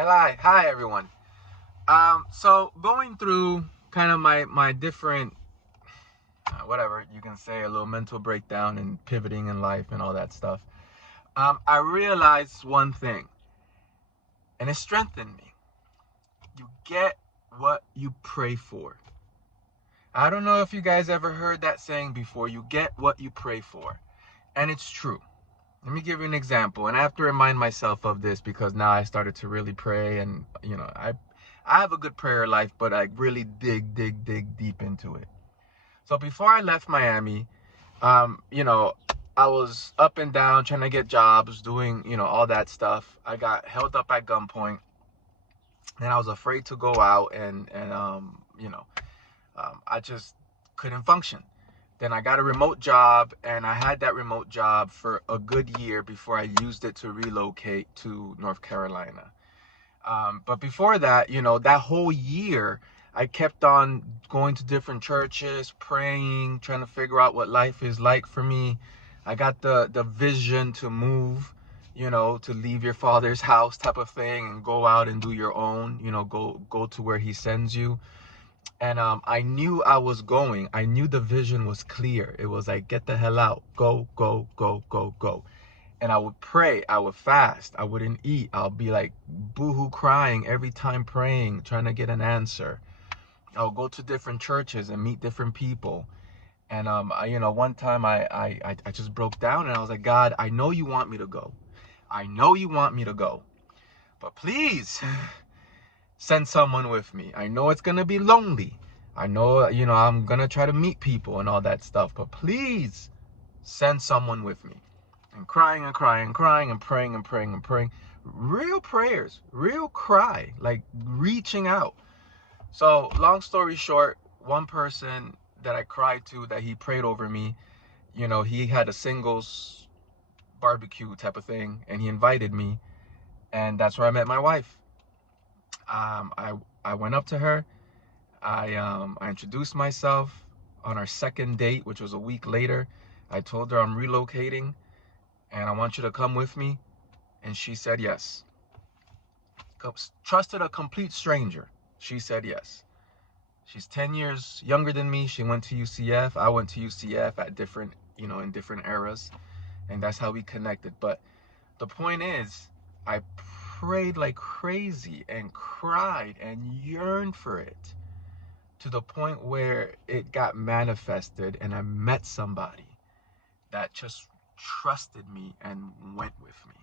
Hi everyone. So going through kind of my different, whatever you can say, a little mental breakdown and pivoting in life and all that stuff. I realized one thing, and it strengthened me. You get what you pray for. I don't know if you guys ever heard that saying before. You get what you pray for, and it's true. Let me give you an example, and I have to remind myself of this because now I started to really pray, and I have a good prayer life, but I really dig deep into it. So before I left Miami, um, you know, I was up and down trying to get jobs, doing all that stuff. I got held up at gunpoint, and I was afraid to go out, and I just couldn't function. Then I got a remote job, and I had that remote job for a good year before I used it to relocate to North Carolina. But before that, that whole year, I kept on going to different churches, praying, trying to figure out what life is like for me. I got the vision to move, to leave your father's house type of thing and go out and do your own, go to where he sends you. And I knew I was going. I knew the vision was clear. It was like, get the hell out. Go, go, go, go, go. And I would pray. I would fast. I wouldn't eat. I'll be like boohoo crying every time praying, trying to get an answer. I'll go to different churches and meet different people. And one time I just broke down and I was like, God, I know you want me to go. I know you want me to go. But please send someone with me. I know it's gonna be lonely. I know, I'm gonna try to meet people and all that stuff, but please send someone with me. And crying and crying and crying and praying and praying and praying. Real prayers, real cry, like reaching out. So, long story short, one person that I cried to, that he prayed over me, he had a singles barbecue type of thing, and he invited me, and that's where I met my wife. I went up to her. I introduced myself on our second date, which was a week later. I told her I'm relocating and I want you to come with me. And she said yes. Trusted a complete stranger. She said yes. She's 10 years younger than me. She went to UCF. I went to UCF at different, in different eras. And that's how we connected. But the point is, I prayed like crazy and cried and yearned for it, to the point where it got manifested and I met somebody that just trusted me and went with me.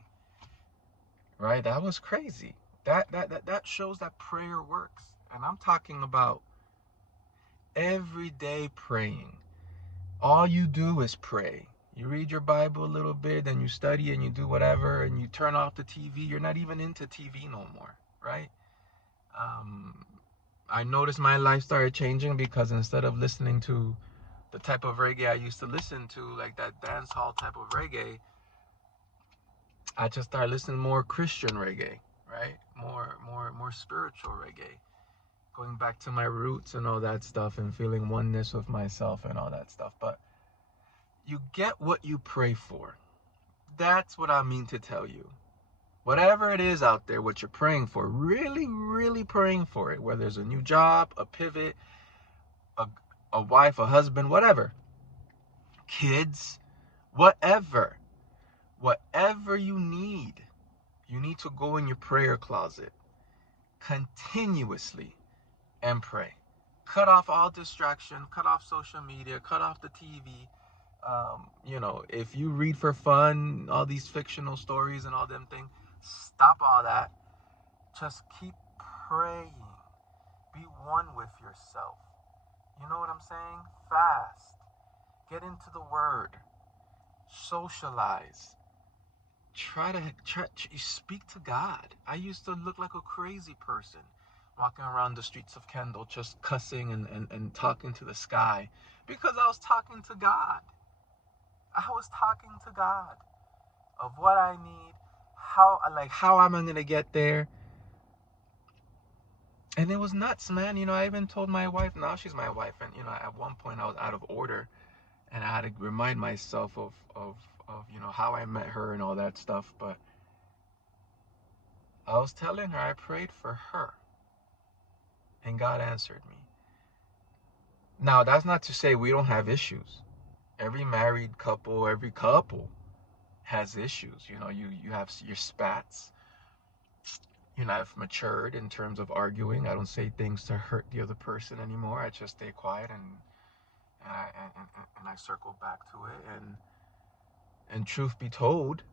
Right? That was crazy. That shows that prayer works. And I'm talking about everyday praying. All you do is pray. You read your Bible a little bit, and you study and you do whatever, and you turn off the TV. You're not even into TV no more, right? Um, I noticed my life started changing because instead of listening to the type of reggae I used to listen to, like that dance hall type of reggae, I just started listening more Christian reggae, right? More spiritual reggae, going back to my roots and all that stuff, and feeling oneness with myself and all that stuff. But you get what you pray for. That's what I mean to tell you. Whatever it is out there, what you're praying for, really, really praying for it, whether it's a new job, a pivot, a, a wife, a husband, whatever, kids, whatever, whatever you need to go in your prayer closet continuously and pray. Cut off all distraction, cut off social media, cut off the TV. If you read for fun, all these fictional stories and all them things, stop all that. Just keep praying. Be one with yourself. You know what I'm saying? Fast. Get into the word. Socialize. Try speak to God. I used to look like a crazy person walking around the streets of Kendall just cussing and talking to the sky because I was talking to God. I was talking to God of what I need, how am I gonna get there? And it was nuts, man. I even told my wife, now she's my wife, and at one point I was out of order and I had to remind myself of how I met her and all that stuff. But I was telling her I prayed for her and God answered me. Now, that's not to say we don't have issues. Every married couple, every couple has issues. You have your spats. I've matured in terms of arguing. I don't say things to hurt the other person anymore. I just stay quiet and I circle back to it. And truth be told,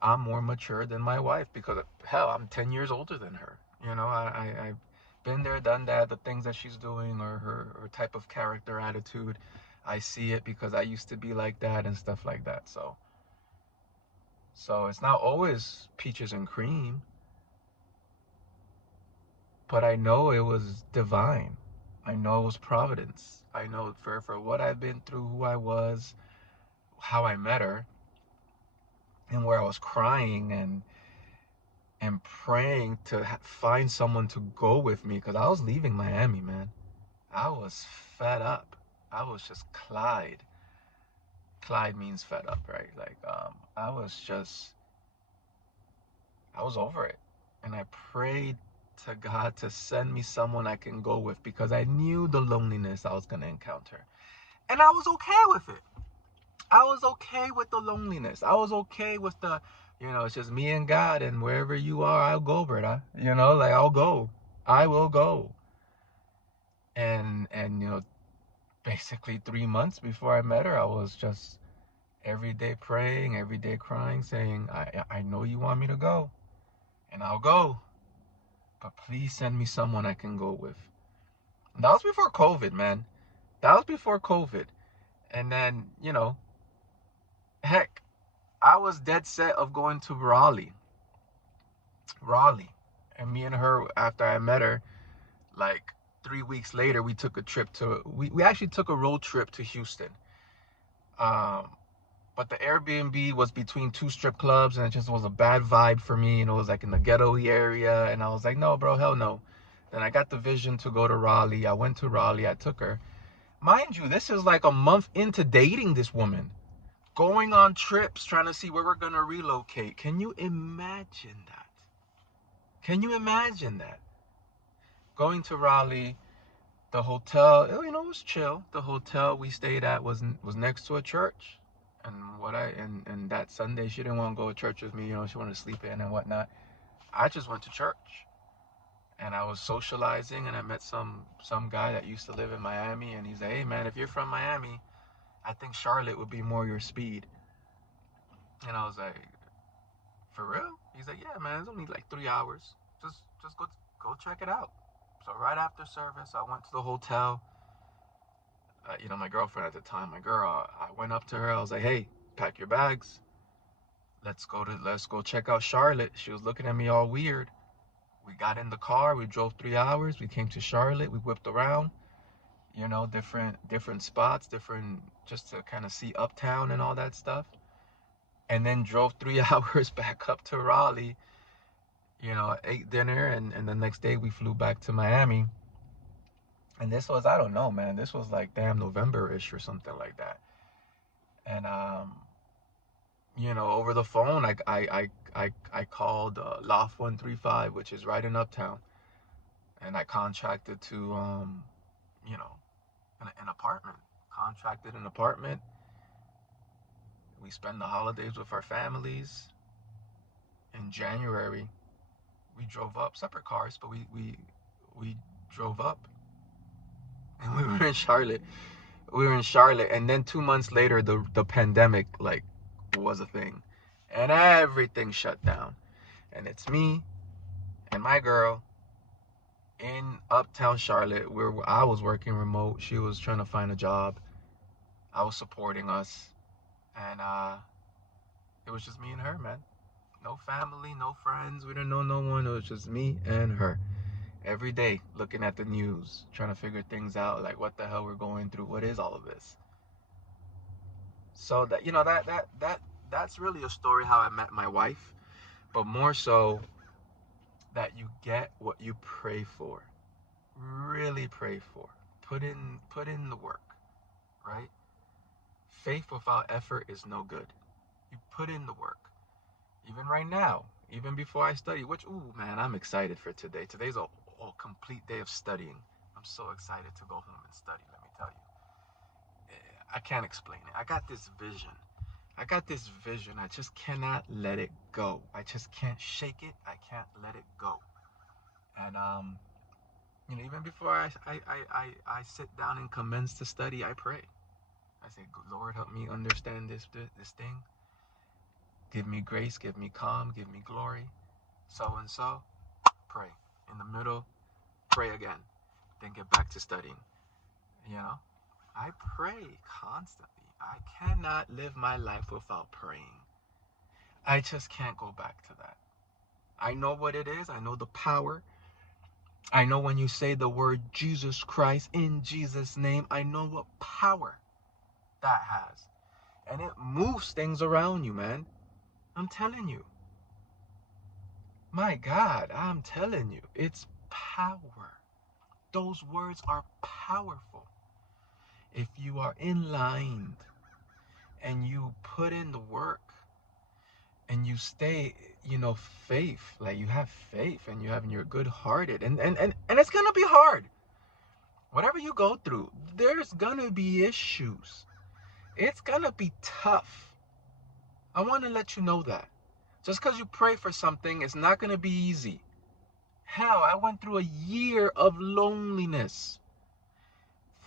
I'm more mature than my wife because hell, I'm 10 years older than her. I've been there, done that. The things that she's doing or her type of character, attitude, I see it because I used to be like that and stuff like that. So it's not always peaches and cream, but I know it was divine. I know it was providence. I know for what I've been through, who I was, how I met her, and where I was crying and praying to find someone to go with me because I was leaving Miami, man. I was fed up. I was just Clyde. Clyde means fed up, right? Like, I was over it. And I prayed to God to send me someone I can go with because I knew the loneliness I was going to encounter. And I was okay with it. I was okay with the loneliness. I was okay with it's just me and God, and wherever you are, I'll go, brother. Like I'll go. I will go. And basically 3 months before I met her, I was just every day praying, every day crying, saying, I know you want me to go, and I'll go, but please send me someone I can go with. And that was before COVID, man. That was before COVID. And then, heck, I was dead set of going to Raleigh. Raleigh. And me and her, after I met her, like 3 weeks later, we actually took a road trip to Houston. Um, but the Airbnb was between two strip clubs, and it just was a bad vibe for me. And it was like in the ghetto-y area. And I was like, no, bro, hell no. Then I got the vision to go to Raleigh. I went to Raleigh. I took her. Mind you, this is like a month into dating this woman. Going on trips, trying to see where we're going to relocate. Can you imagine that? Can you imagine that? Going to Raleigh, the hotel, it was chill. The hotel we stayed at was next to a church. And that Sunday she didn't want to go to church with me, she wanted to sleep in and whatnot. I just went to church. And I was socializing and I met some guy that used to live in Miami, and he's like, "Hey man, if you're from Miami, I think Charlotte would be more your speed." And I was like, "For real?" He's like, "Yeah, man, it's only like 3 hours. Just go check it out." So right after service, I went to the hotel. My girlfriend at the time, I went up to her. I was like, "Hey, pack your bags. Let's go check out Charlotte." She was looking at me all weird. We got in the car. We drove 3 hours. We came to Charlotte. We whipped around. Different spots, different just to kind of see uptown and all that stuff. And then drove 3 hours back up to Raleigh. Ate dinner, and the next day we flew back to Miami. And this was, I don't know, man. This was like damn November-ish or something like that. And over the phone, I called Loft 135, which is right in Uptown, and I contracted to you know, an apartment. Contracted an apartment. We spend the holidays with our families. In January, we drove up separate cars, but we drove up, and we were in Charlotte. We were in Charlotte, and then 2 months later, the pandemic like was a thing, and everything shut down. And it's me and my girl in Uptown Charlotte, where I was working remote. She was trying to find a job. I was supporting us, and it was just me and her, man. No family, no friends. We didn't know no one. It was just me and her. Every day looking at the news, trying to figure things out, like what the hell we're going through. What is all of this? So that's really a story how I met my wife, but more so that you get what you pray for. Really pray for. Put in the work, right? Faith without effort is no good. You put in the work. Even right now, Even before I study, which, ooh, man, I'm excited for today. Today's a complete day of studying. I'm so excited to go home and study, let me tell you. I can't explain it. I got this vision. I just cannot let it go. I just can't shake it. I can't let it go. And even before I sit down and commence to study, I pray. I say, Lord, help me understand this thing. Give me grace, give me calm, give me glory. So and so, pray. In the middle, pray again. Then get back to studying. I pray constantly. I cannot live my life without praying. I just can't go back to that. I know what it is. I know the power. I know when you say the word Jesus Christ in Jesus' name, I know what power that has. And it moves things around you, man. I'm telling you. My God, I'm telling you. It's power. Those words are powerful. If you are in line and you put in the work and you stay, faith, like you have faith and you're good hearted and it's gonna be hard. Whatever you go through, there's gonna be issues. It's gonna be tough. I want to let you know that. Just because you pray for something, it's not gonna be easy. Hell, I went through a year of loneliness.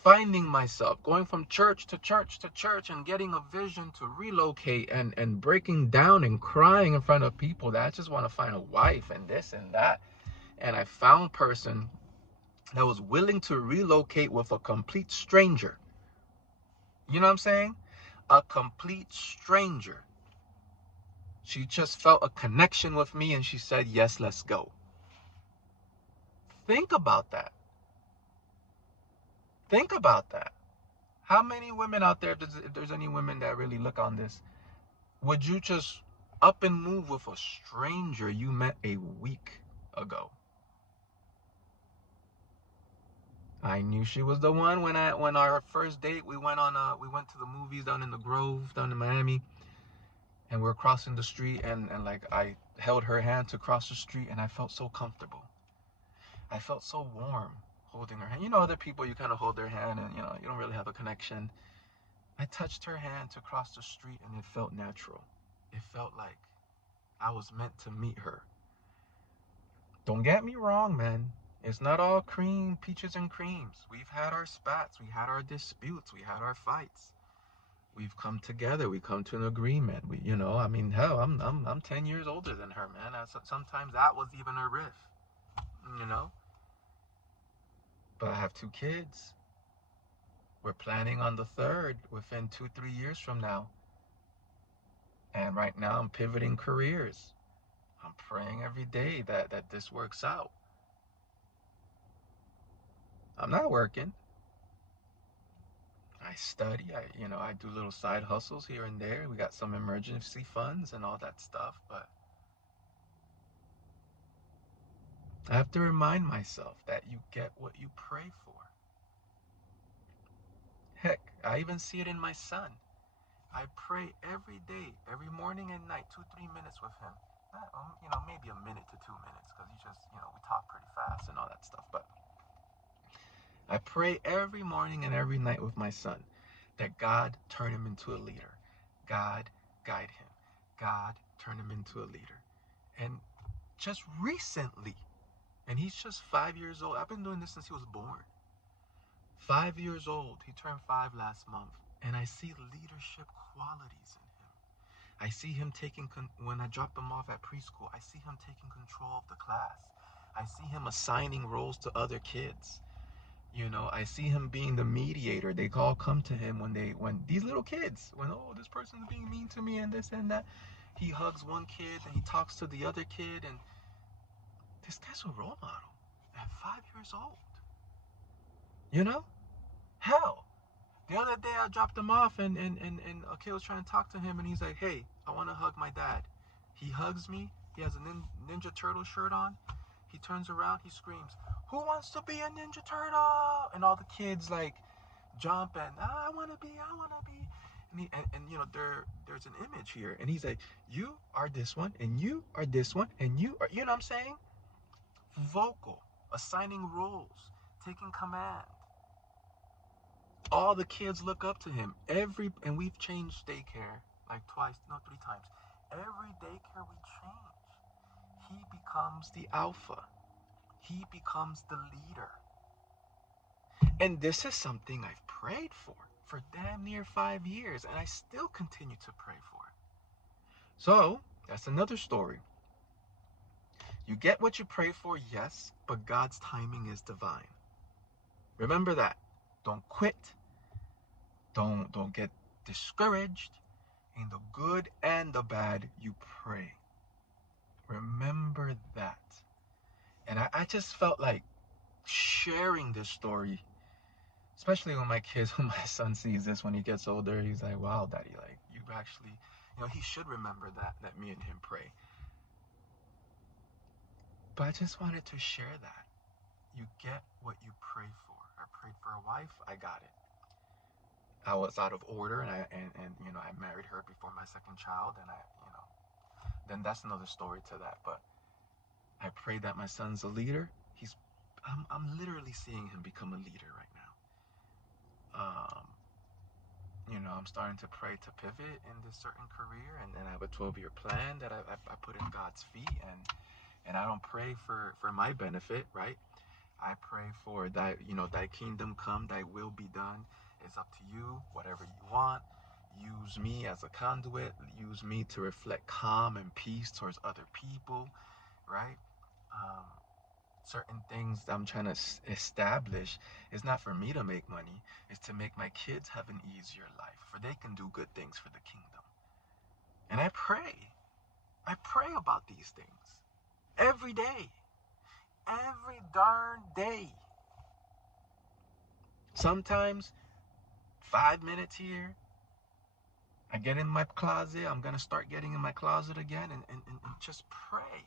Finding myself, going from church to church to church and getting a vision to relocate and breaking down and crying in front of people that I just want to find a wife and this and that. And I found a person that was willing to relocate with a complete stranger. You know what I'm saying? A complete stranger. She just felt a connection with me and she said, yes, let's go. Think about that. Think about that. How many women out there, if there's any women that really look on this, would you just up and move with a stranger you met a week ago? I knew she was the one when our first date we went to the movies down in the Grove down in Miami, and we're crossing the street and like I held her hand to cross the street and I felt so comfortable. I felt so warm holding her hand. Other people you kind of hold their hand and you don't really have a connection. I touched her hand to cross the street and it felt natural. It felt like I was meant to meet her. Don't get me wrong, man. It's not all cream, peaches and creams. We've had our spats, we had our disputes, we had our fights. We've come together, we come to an agreement. Hell, I'm 10 years older than her, man. Sometimes that was even a riff, you know. But I have 2 kids. We're planning on the third within 2-3 years from now. And right now I'm pivoting careers. I'm praying every day that this works out. I'm not working. I study. I do little side hustles here and there. We got some emergency funds and all that stuff, but I have to remind myself that you get what you pray for. Heck, I even see it in my son. I pray every day, every morning and night, 2-3 minutes with him. Maybe a minute to 2 minutes because he just, we talk pretty fast and all that stuff. But I pray every morning and every night with my son that God turn him into a leader. God guide him. God turn him into a leader. And just recently, and he's just 5 years old. I've been doing this since he was born. 5 years old. He turned 5 last month. And I see leadership qualities in him. I see him when I drop him off at preschool, I see him taking control of the class. I see him assigning roles to other kids. I see him being the mediator. They all come to him when these little kids, this person's being mean to me and this and that. He hugs one kid and he talks to the other kid, and this guy's a role model at 5 years old. Hell, the other day I dropped him off and a kid was trying to talk to him and he's like, hey, I want to hug my dad. He hugs me. He has a Ninja Turtle shirt on. He turns around, he screams, who wants to be a Ninja Turtle? And all the kids like jump and I want to be. And you know, there's an image here, and he's like, you are this one, and you are this one, and you are, you know what I'm saying? Vocal, assigning roles, taking command. All the kids look up to him. And we've changed daycare like twice, no, 3 times. Every daycare we change, he becomes the alpha. He becomes the leader. And this is something I've prayed for damn near 5 years, and I still continue to pray for it. So that's another story. You get what you pray for, yes, but God's timing is divine. Remember that. Don't quit. Don't get discouraged. In the good and the bad, you pray. Remember that. And I just felt like sharing this story, especially when my kids, when my son sees this when he gets older, he's like, wow, daddy, like you actually, you know, he should remember that me and him pray. But I just wanted to share that. You get what you pray for. I prayed for a wife, I got it. I was out of order, and you know, I married her before my second child, and then that's another story to that. But I pray that my son's a leader. I'm literally seeing him become a leader right now. You know, I'm starting to pray to pivot in this certain career, and I have a 12-year plan that I put in God's feet, and I don't pray for my benefit, right? I pray for thy, you know, thy kingdom come, thy will be done. It's up to you, whatever you want. Use me as a conduit. Use me to reflect calm and peace towards other people, right? Um, Certain things I'm trying to establish is not for me to make money. It's to make my kids have an easier life, for they can do good things for the kingdom. And I pray. I pray about these things every day. Every darn day. Sometimes 5 minutes here. I get in my closet. I'm going to start getting in my closet again and just pray.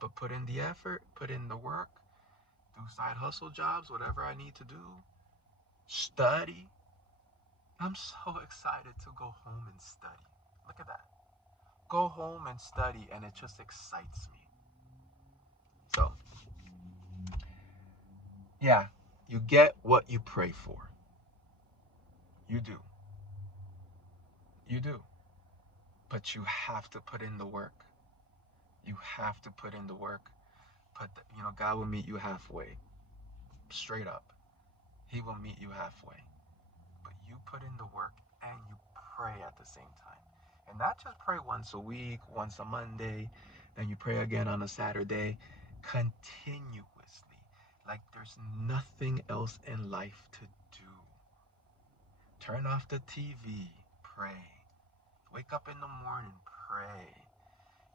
But put in the effort, put in the work, do side hustle jobs, whatever I need to do. Study. I'm so excited to go home and study. Look at that. Go home and study, and it just excites me. So, yeah, you get what you pray for. You do. You do. But you have to put in the work. You have to put in the work. You know, God will meet you halfway. Straight up. He will meet you halfway. But you put in the work and you pray at the same time. And not just pray once a week, once a Monday, then you pray again on a Saturday. Continuously. Like there's nothing else in life to do. Turn off the TV. Pray. Wake up in the morning. Pray.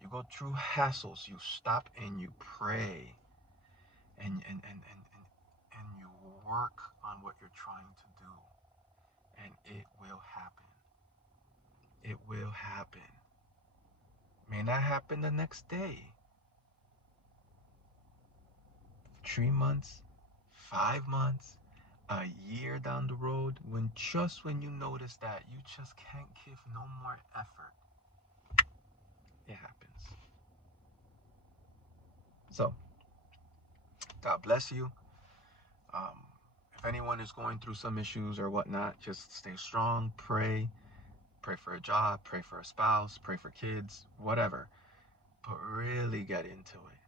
You go through hassles. You stop and you pray. And you work on what you're trying to do, and it will happen. It will happen. May not happen the next day. 3 months, 5 months, a year down the road, when you notice that you just can't give no more effort, it happens. So, God bless you. If anyone is going through some issues or whatnot, just stay strong, pray for a job, pray for a spouse, pray for kids, whatever. But really get into it.